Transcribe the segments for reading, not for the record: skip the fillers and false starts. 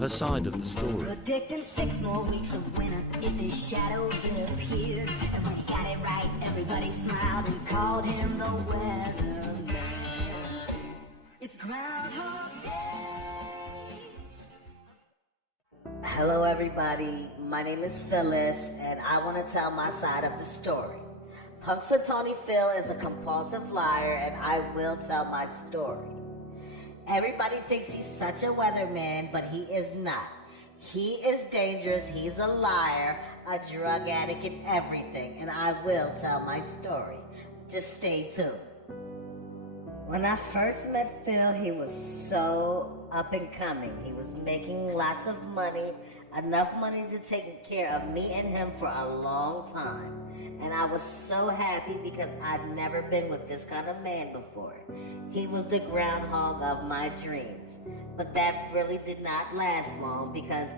her side of the story. Predicting 6 more weeks of winter if his shadow did appear. And when he got it right, everybody smiled and called him the weatherman. It's Groundhog Day. Hello everybody, my name is Phyllis and I want to tell my side of the story. Punxsutawney Phil is a compulsive liar and I will tell my story. Everybody thinks he's such a weatherman, but he is not. He is dangerous, he's a liar, a drug addict and everything, and I will tell my story. Just stay tuned. When I first met Phil, he was so up and coming. He was making lots of money, enough money to take care of me and him for a long time. And I was so happy because I'd never been with this kind of man before. He was the groundhog of my dreams. But that really did not last long because,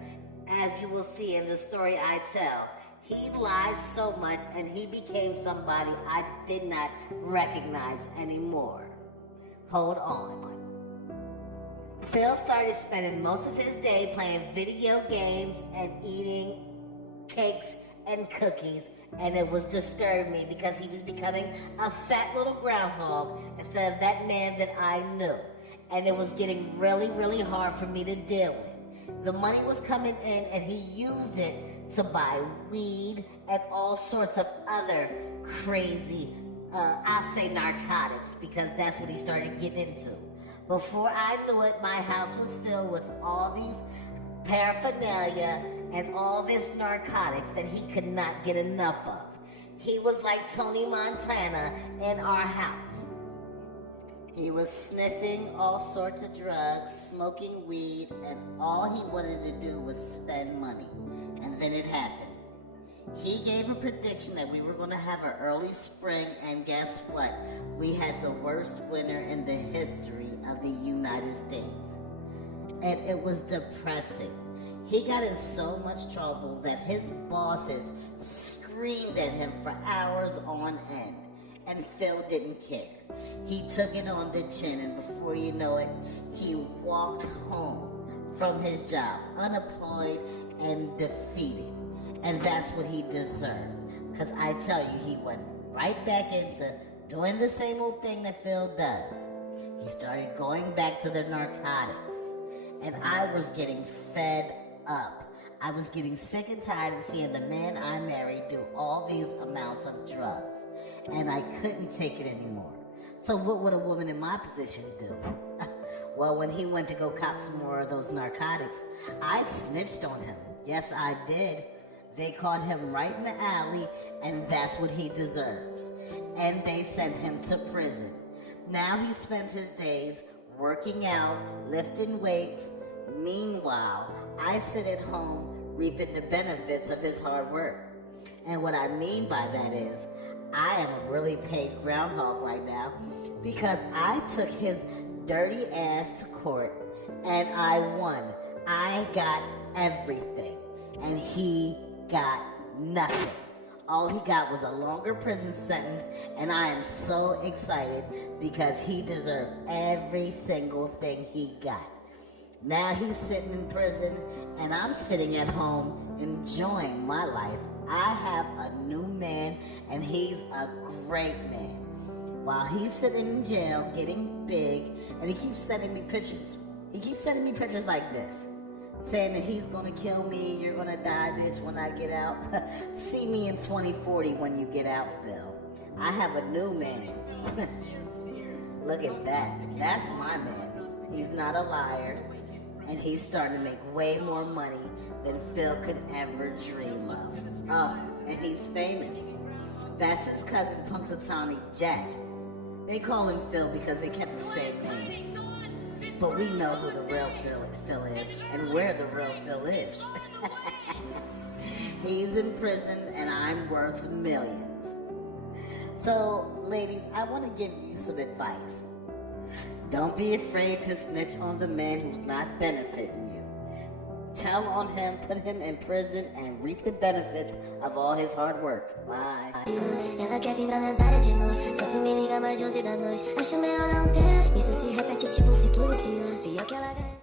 as you will see in the story I tell, he lied so much and he became somebody I did not recognize anymore. Hold on. Phil started spending most of his day playing video games and eating cakes and cookies, and it was disturbing me because he was becoming a fat little groundhog instead of that man that I knew. And it was getting really, really hard for me to deal with. The money was coming in and he used it to buy weed and all sorts of other crazy, I'll say narcotics, because that's what he started getting into. Before I knew it, my house was filled with all these paraphernalia and all this narcotics that he could not get enough of. He was like Tony Montana in our house. He was sniffing all sorts of drugs, smoking weed, and all he wanted to do was spend money. And then it happened. He gave a prediction that we were going to have an early spring, and guess what? We had the worst winter in the history of the United States. And it was depressing. He got in so much trouble that his bosses screamed at him for hours on end. And Phil didn't care. He took it on the chin, and before you know it, he walked home from his job, unemployed and defeated. And that's what he deserved. Because I tell you, he went right back into doing the same old thing that Phil does. He started going back to the narcotics. And I was getting fed up. I was getting sick and tired of seeing the man I married do all these amounts of drugs. And I couldn't take it anymore. So what would a woman in my position do? Well, when he went to go cop some more of those narcotics, I snitched on him. Yes, I did. They caught him right in the alley, and that's what he deserves. And they sent him to prison. Now he spends his days working out, lifting weights. Meanwhile, I sit at home reaping the benefits of his hard work. And what I mean by that is, I am a really paid groundhog right now because I took his dirty ass to court and I won. I got everything and he got nothing. All he got was a longer prison sentence, and I am so excited because he deserved every single thing he got. Now he's sitting in prison and I'm sitting at home enjoying my life. I have a new man and he's a great man. While he's sitting in jail getting big, and he keeps sending me pictures. He keeps sending me pictures like this, saying that he's gonna kill me, you're gonna die, bitch, when I get out. See me in 2040 when you get out, Phil. I have a new man. Look at that. That's my man. He's not a liar, and he's starting to make way more money than Phil could ever dream of. Oh, and he's famous. That's his cousin Punxsutawney Jack. They call him Phil because they kept the same name. But we know who the real Phil is and where the real Phil is. He's in prison and I'm worth millions. So, ladies, I want to give you some advice. Don't be afraid to snitch on the man who's not benefiting you. Tell on him, put him in prison, and reap the benefits of all his hard work. Bye. Ela quer vir pra minhas áreas de novo, só que me liga mais de 11 da noite. Acho melhor não ter, isso se repete tipo um ciclo vicioso. Pior que ela ganha.